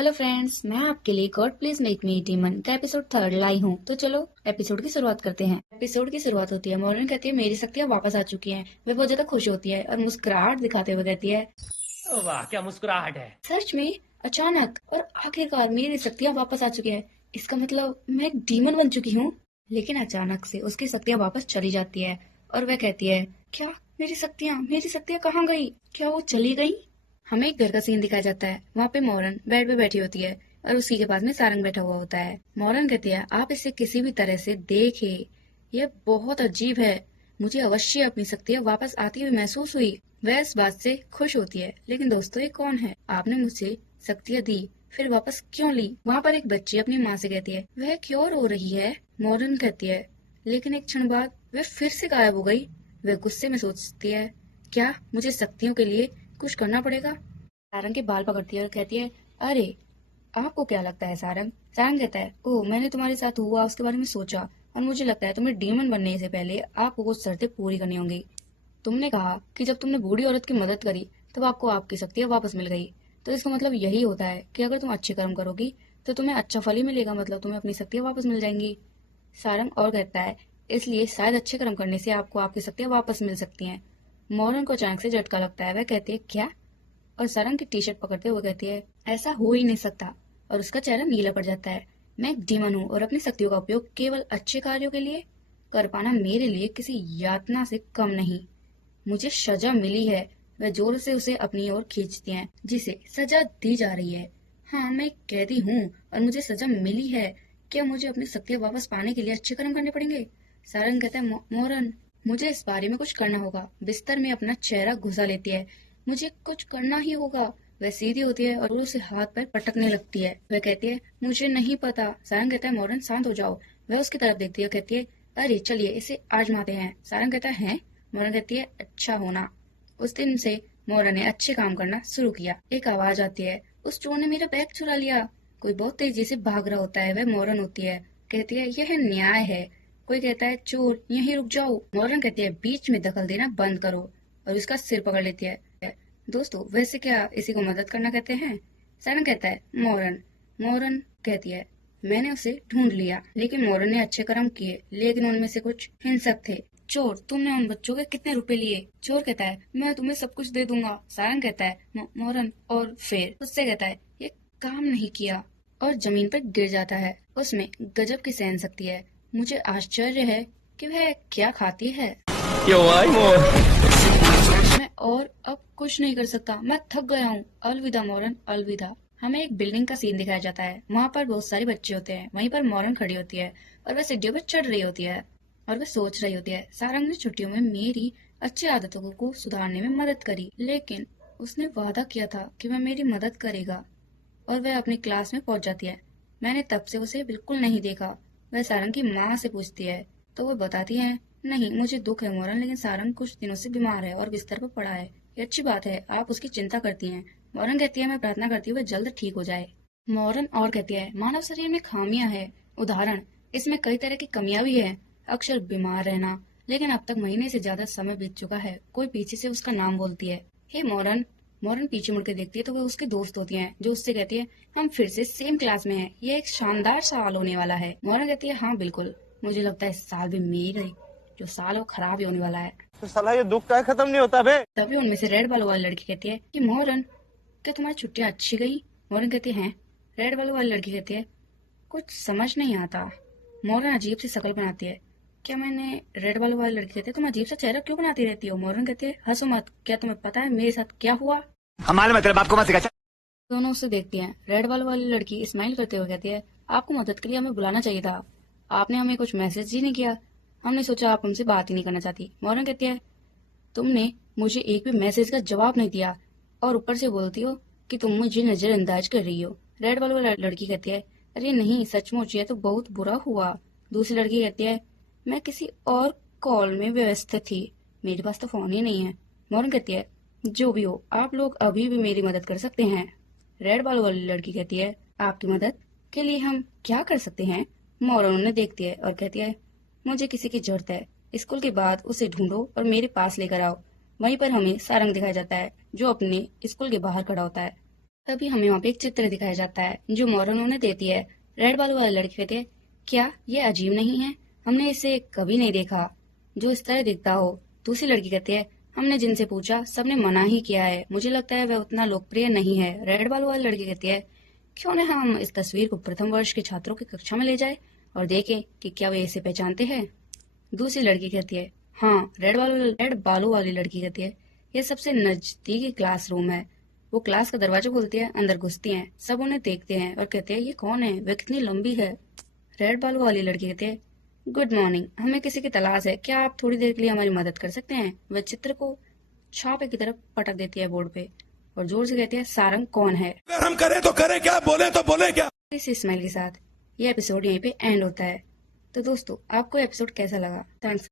Hello friends, मैं आपके लिए God please make me demon का एपिसोड 3 लाई हूँ। तो चलो एपिसोड की शुरुआत करते हैं। एपिसोड की शुरुआत होती है, मॉर्निंग कहती है मेरी शक्तियाँ वापस आ चुकी हैं। वे बहुत ज्यादा खुश होती है और मुस्कुराहट दिखाते हुए कहती है वाह क्या मुस्कुराहट है। सच में, अचानक और आखिरकार मेरी शक्तियाँ वापस आ चुकी हैं। इसका मतलब मैं एक डीमन बन चुकी हूँ। लेकिन अचानक से उसकी शक्तियाँ वापस चली जाती है और वह कहती है क्या मेरी शक्तियाँ कहाँ गई? क्या वो चली गई? हमें एक घर का सीन दिखाया जाता है। वहाँ पे मोरन बेड पे बैठी होती है और उसी के पास में सारंग बैठा हुआ होता है। मोरन कहती है आप इसे किसी भी तरह से देखे, यह बहुत अजीब है। मुझे अवश्य अपनी शक्तियाँ वापस आती हुई महसूस हुई। वह इस बात से खुश होती है। लेकिन दोस्तों, ये कौन है? आपने मुझे शक्तियाँ दी, फिर वापस क्यों ली? वहाँ पर एक बच्ची अपनी माँ से कहती है वह क्यों रो रही है? मोरन कहती है लेकिन एक क्षण बाद वह फिर से गायब हो गई। वह गुस्से में सोचती है क्या मुझे शक्तियों के लिए कुछ करना पड़ेगा? सारंग के बाल पकड़ती है और कहती है अरे आपको क्या लगता है सारंग? सारंग कहता है ओह, मैंने तुम्हारे साथ हुआ उसके बारे में सोचा और मुझे लगता है तुम्हें डीमन बनने से पहले आपको कुछ शर्तें पूरी करनी होंगी। तुमने कहा कि जब तुमने बूढ़ी औरत की मदद करी तब आपको आपकी शक्तियाँ वापस मिल गई। तो इसका मतलब यही होता है कि अगर तुम अच्छे कर्म करोगी तो तुम्हें अच्छा फल ही मिलेगा, मतलब तुम्हें अपनी शक्तियाँ वापस मिल जाएंगी। सारंग और कहता है इसलिए शायद अच्छे कर्म करने से आपको आपकी शक्तियाँ वापस मिल सकती हैं। मोरन को अचानक से झटका लगता है। वह कहती है क्या? और सारंग की टी शर्ट पकड़ते हुए कहती है ऐसा हो ही नहीं सकता। और उसका चेहरा नीला पड़ जाता है। मैं एक डीमन हूँ और अपनी शक्तियों का उपयोग केवल अच्छे कार्यों के लिए कर पाना मेरे लिए किसी यातना से कम नहीं। मुझे सजा मिली है। वह जोर से उसे अपनी ओर खींचती हैं, जिसे सजा दी जा रही है। हाँ, मैं एक कैदी हूँ और मुझे सजा मिली है। क्या मुझे अपनी शक्तियाँ वापस पाने के लिए अच्छे कर्म करने पड़ेंगे? सारंग कहता है मोरन, मुझे इस बारे में कुछ करना होगा। बिस्तर में अपना चेहरा घुसा लेती है। मुझे कुछ करना ही होगा। वह सीधी होती है और उसे हाथ पैर पटकने लगती है। वह कहती है मुझे नहीं पता। सारंग कहता है मोरन शांत हो जाओ। वह उसकी तरफ देखती है और कहती है अरे चलिए इसे आजमाते हैं। सारंग कहता है मोरन कहती है अच्छा होना। उस दिन से मोरन ने अच्छे काम करना शुरू किया। एक आवाज आती है उस चोर ने मेरा बैग चुरा लिया। कोई बहुत तेजी से भाग रहा होता है। वह मोरन होती है। कहती है यह न्याय है। कोई कहता है चोर यहीं रुक जाओ। मोरन कहती है बीच में दखल देना बंद करो और उसका सिर पकड़ लेती है। दोस्तों, वैसे क्या इसी को मदद करना कहते हैं? सारंग कहता है मोरन। मोरन कहती है मैंने उसे ढूंढ लिया। लेकिन मोरन ने अच्छे कर्म किए, लेकिन उनमें से कुछ हिंसक थे। चोर, तुमने उन बच्चों के कितने रुपए लिए? चोर कहता है मैं तुम्हें सब कुछ दे दूंगा। सारंग कहता है मोरन, और फिर उससे कहता है ये काम नहीं किया और जमीन पर गिर जाता है। उसमें गजब की सहन शक्ति है। मुझे आश्चर्य है कि वह क्या खाती है। क्यों आई मोर। मैं और अब कुछ नहीं कर सकता। मैं थक गया हूँ। अलविदा मोरन, अलविदा। हमें एक बिल्डिंग का सीन दिखाया जाता है। वहाँ पर बहुत सारे बच्चे होते हैं। वहीं पर मोरन खड़ी होती है और वह सीढ़ियों पर चढ़ रही होती है और वह सोच रही होती है सारंग ने छुट्टियों में मेरी अच्छी आदतों को सुधारने में मदद करी, लेकिन उसने वादा किया था कि वह मेरी मदद करेगा। और वह अपनी क्लास में पहुंच जाती है। मैंने तब से उसे बिल्कुल नहीं देखा। वह सारंग की माँ से पूछती है तो वो बताती है नहीं, मुझे दुख है मोरन, लेकिन सारंग कुछ दिनों से बीमार है और बिस्तर पर पड़ा है। ये अच्छी बात है, आप उसकी चिंता करती हैं। मोरन कहती है मैं प्रार्थना करती हूँ वह जल्द ठीक हो जाए। मोरन और कहती है मानव शरीर में खामियां है। उदाहरण, इसमें कई तरह की कमियां भी है। अक्सर बीमार रहना। लेकिन अब तक महीने से ज्यादा समय बीत चुका है। कोई पीछे से उसका नाम बोलती है हे मोरन। मोरन पीछे मुड़ के देखती है तो वह उसकी दोस्त होती हैं, जो उससे कहती है हम फिर से सेम क्लास में हैं। ये एक शानदार साल होने वाला है। मोरन कहती है हाँ बिल्कुल, मुझे लगता है इस साल भी मेरा जो साल है वो खराब ही होने वाला है। तो साला ये दुख का खत्म नहीं होता बे। तभी उनमें से रेड बालों वाली लड़की कहती है कि मोरन, क्या तुम्हारी छुट्टियां अच्छी गई? मोरन कहती है रेड बालों वाली लड़की कहती है कुछ समझ नहीं आता। मोरन अजीब सी शक्ल बनाती है। क्या मैंने रेड बालों वाली लड़की कहती है तुम अजीब सा चेहरा क्यों बनाती रहती हो? मोरन कहती है हंसो मत, क्या तुम्हें पता है मेरे साथ क्या हुआ? हमारे मतलब आपको मत सिखा। दोनों उसे देखती हैं। रेड बाल वाली लड़की स्माइल करते हुए कहती है आपको मदद के लिए हमें बुलाना चाहिए था। आपने हमें कुछ मैसेज ही नहीं किया। हमने सोचा आप हमसे बात ही नहीं करना चाहती। मोरन कहती है तुमने मुझे एक भी मैसेज का जवाब नहीं दिया और ऊपर से बोलती हो कि तुम मुझे नजरअंदाज कर रही हो। रेड वाली लड़की कहती है अरे नहीं, सचमुच ये तो बहुत बुरा हुआ। दूसरी लड़की कहती है मैं किसी और कॉल में व्यस्त थी, मेरे पास तो फोन ही नहीं है। मोरन कहती है जो भी हो, आप लोग अभी भी मेरी मदद कर सकते हैं। रेड बाल वाली लड़की कहती है आपकी मदद के लिए हम क्या कर सकते हैं? मोरन उन्हें देखती है और कहती है मुझे किसी की जरूरत है। स्कूल के बाद उसे ढूंढो और मेरे पास लेकर आओ। वहीं पर हमें सारंग दिखाया जाता है, जो अपने स्कूल के बाहर खड़ा होता है। तभी हमें वहाँ पे एक चित्र दिखाया जाता है जो मोरन उन्हें देती है। रेड बालों वाली लड़की कहती है, क्या ये अजीब नहीं है? हमने इसे कभी नहीं देखा जो इस तरह दिखता हो। दूसरी लड़की कहती है, हमने जिनसे पूछा सबने मना ही किया है, मुझे लगता है वह उतना लोकप्रिय नहीं है। रेड बालों वाली लड़की कहती है, क्यों न हम इस तस्वीर को प्रथम वर्ष के छात्रों की कक्षा में ले जाए और देखें कि क्या वे इसे पहचानते हैं। दूसरी लड़की कहती है, हाँ। रेड बालों वाली लड़की कहती है, यह सबसे नजदीकी क्लासरूम है। वो क्लास का दरवाजा खोलती है, अंदर घुसती हैं, सब उन्हें देखते हैं और कहते हैं, ये कौन है, वह कितनी लंबी है। रेड बालों वाली लड़की कहती है, गुड मॉर्निंग, हमें किसी की तलाश है, क्या आप थोड़ी देर के लिए हमारी मदद कर सकते हैं? वह चित्र को छापे की तरफ पटक देती है बोर्ड पे और जोर से कहती है, सारंग कौन है? अगर हम करें तो करें क्या, बोले तो बोले क्या। इस स्माइल के साथ ये एपिसोड यहीं पे एंड होता है। तो दोस्तों, आपको एपिसोड कैसा लगा? थैंक्स।